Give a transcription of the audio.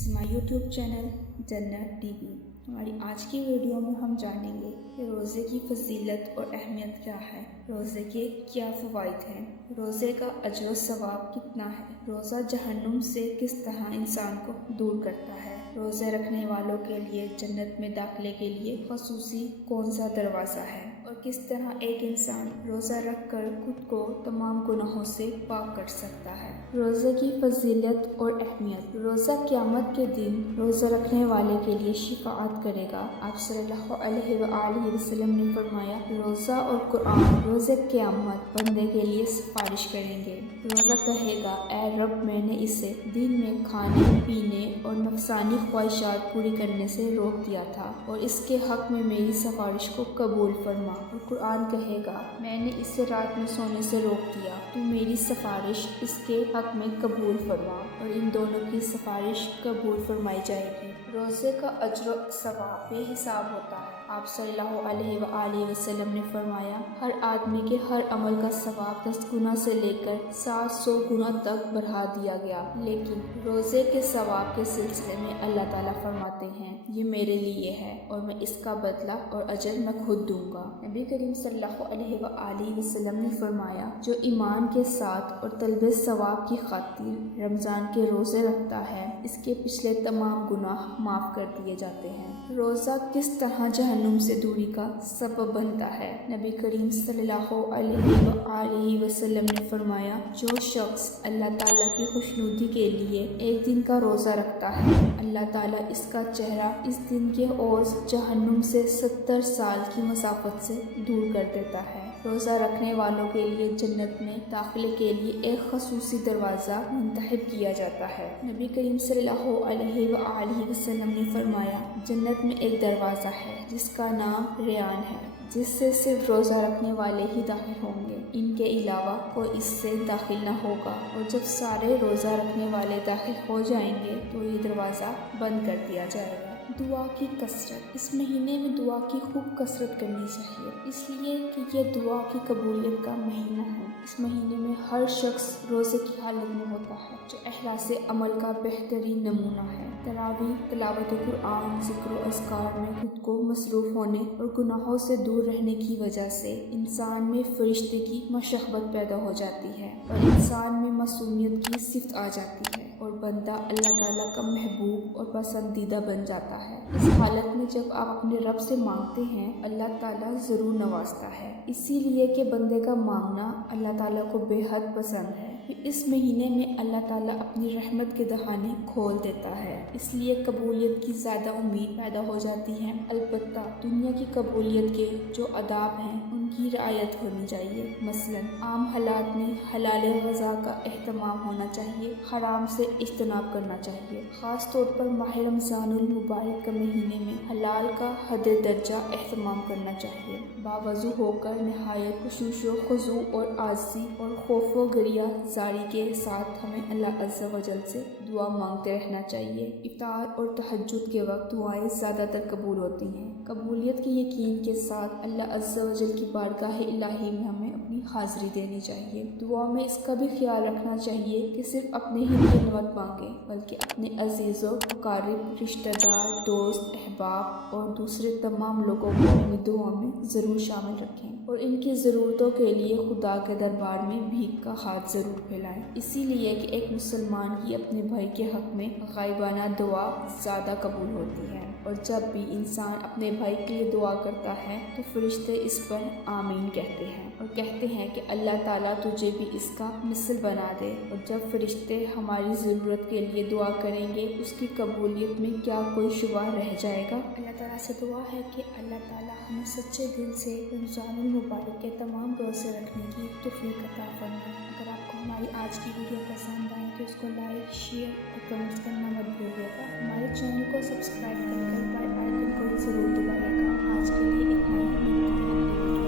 It's my YouTube channel जन्नत TV. हमारी आज की वीडियो में हम जानेंगे कि रोज़े की फजीलत और अहमियत क्या है, रोज़े के क्या फ़वाइद हैं, रोज़े का अजर व सवाब कितना है, रोज़ा जहन्नुम से किस तरह इंसान को दूर करता है, रोज़े रखने वालों के लिए जन्नत में दाखिले के लिए खसूसी कौन सा दरवाज़ा है और किस तरह एक इंसान रोज़ा रख कर खुद को तमाम गुनाहों से पाक कर सकता है। रोज़े की फजीलत और अहमियत। रोज़ा क़यामत के दिन रोज़ा रखने वाले के लिए शिफाअत करेगा। आप सल्लल्लाहु अलैहि वसल्लम ने फरमाया, रोज़ा और कुरान रोज़े क़यामत बंदे के लिए सिफारिश करेंगे। रोज़ा कहेगा, ए रब, मैंने इसे दिन में खाने पीने और नफसानी ख्वाहिशात पूरी करने से रोक दिया था और इसके हक़ में मेरी सिफारिश को कबूल फरमा। और कुरान कहेगा, मैंने इसे रात में सोने से रोक दिया, तू मेरी सिफारिश इसके हक़ में कबूल फरमा, और इन दोनों की सिफारिश कबूल फरमाई जाएगी। रोज़े का अजर व सवाब बेहिसाब होता है। आप सल्लल्लाहु अलैहि वसल्लम ने फरमाया, हर आदमी के हर अमल का सवाब 10 गुना से लेकर 700 गुना तक बढ़ा दिया गया, लेकिन रोज़े के सवाब के सिलसिले में अल्लाह ताला फरमाते हैं, ये मेरे लिए है और मैं इसका बदला और अजर मैं खुद दूंगा। नबी करीम सल्लल्लाहु अलैहि वसल्लम ने फरमाया, जो ईमान के साथ और तलबे सवाब की खातिर रमज़ान के रोज़े रखता है, इसके पिछले तमाम गुनाह माफ़ कर दिए जाते हैं। रोज़ा किस तरह जहन्नुम से दूरी का सबब बनता है। नबी करीम सल्लल्लाहु अलैहि वसल्लम ने फरमाया, जो शख्स अल्लाह ताला की खुशनुदी के लिए एक दिन का रोज़ा रखता है, अल्लाह ताला इसका चेहरा इस दिन के ओज़ जहन्नुम से 70 साल की मसाफत से दूर कर देता है। रोज़ा रखने वालों के लिए जन्नत में दाखिले के लिए एक खसूसी दरवाज़ा मुंतखब किया जाता है। नबी करीम सल्लल्लाहु अलैहि वसल्लम ने फरमाया, जन्नत में एक दरवाज़ा है जिसका नाम रेयान है, जिससे सिर्फ रोज़ा रखने वाले ही दाखिल होंगे, इनके अलावा कोई इससे दाखिल न होगा, और जब सारे रोज़ा रखने वाले दाखिल हो जाएंगे तो ये दरवाज़ा बंद कर दिया जाएगा। दुआ की कसरत। इस महीने में दुआ की खूब कसरत करनी चाहिए, इसलिए कि यह दुआ की कबूलियत का महीना है। इस महीने में हर शख्स रोज़े की हालत में होता है, जो इखलास अमल का बेहतरीन नमूना है। तरावी, तिलावत कुरान, ज़िक्र व अज़कार में खुद को मसरूफ़ होने और गुनाहों से दूर रहने की वजह से इंसान में फरिश्ते की मशक्क़त पैदा हो जाती है और इंसान में मासूमियत की सिफ़त आ जाती है और बंदा अल्लाह ताला का महबूब और पसंदीदा बन जाता है। इस हालत में जब आप अपने रब से मांगते हैं, अल्लाह ताला ज़रूर नवाजता है, इसीलिए कि बंदे का मांगना अल्लाह ताला को बेहद पसंद है। इस महीने में अल्लाह ताला अपनी रहमत के दहाने खोल देता है, इसलिए कबूलियत की ज़्यादा उम्मीद पैदा हो जाती है। अलबत्ता दुनिया की कबूलियत के जो आदाब हैं उनकी रिआयत होनी चाहिए। मसलन आम हालात में हलाल ग़ज़ा का एहतमाम होना चाहिए, हराम से इज्तनाब करना चाहिए। ख़ास तौर पर माह रमज़ानुल मुबारक के महीने में हलाल का हद दर्जा एहतमाम करना चाहिए। बावज़ू होकर नहायत खुशूश व खुज़ू और आज़ी और खौफ व गरिया जारी के साथ हमें अल्लाह अज़्ज़ा व जल से दुआ मांगते रहना चाहिए। इफ्तार और तहज्जुद के वक्त दुआएं ज़्यादातर कबूल होती हैं। कबूलियत के यकीन के साथ अल्लाह अज़्ज़ा व जल की बारगाह इलाही में हमें अपनी हाज़िरी देनी चाहिए। दुआ में इसका भी ख्याल रखना चाहिए कि सिर्फ अपने ही लिए मत मांगें, बल्कि अपने अज़ीज़ों, मुक़र्रब, रिश्तेदार, दोस्त, अहबाब और दूसरे तमाम लोगों को अपनी दुआ में ज़रूर शामिल रखें और इनकी ज़रूरतों के लिए खुदा के दरबार में भीख का हाथ ज़रूर फैलाएं। इसीलिए कि एक मुसलमान की अपने भाई के हक़ में गायबाना दुआ ज़्यादा कबूल होती है, और जब भी इंसान अपने भाई के लिए दुआ करता है तो फरिश्ते इस पर आमीन कहते हैं और कहते हैं कि अल्लाह ताला तुझे भी इसका मिसल बना दे। और जब फरिश्ते हमारी ज़रूरत के लिए दुआ करेंगे, उसकी कबूलियत में क्या कोई शुबा रह जाएगा। अल्लाह ताला से दुआ है कि अल्लाह ताला हमें सच्चे दिल से रमज़ानुल मुबारक के तमाम रोज़े रखने की तौफ़ीक़ अता फरमाए। अगर आपको हमारी आज की वीडियो पसंद आए तो उसको लाइक, शेयर और कमेंट्स करना मत भूलिएगा। हमारे चैनल को सब्सक्राइब कर बेल आइकन को ज़रूर दबाइएगा। आज के लिए इतना ही।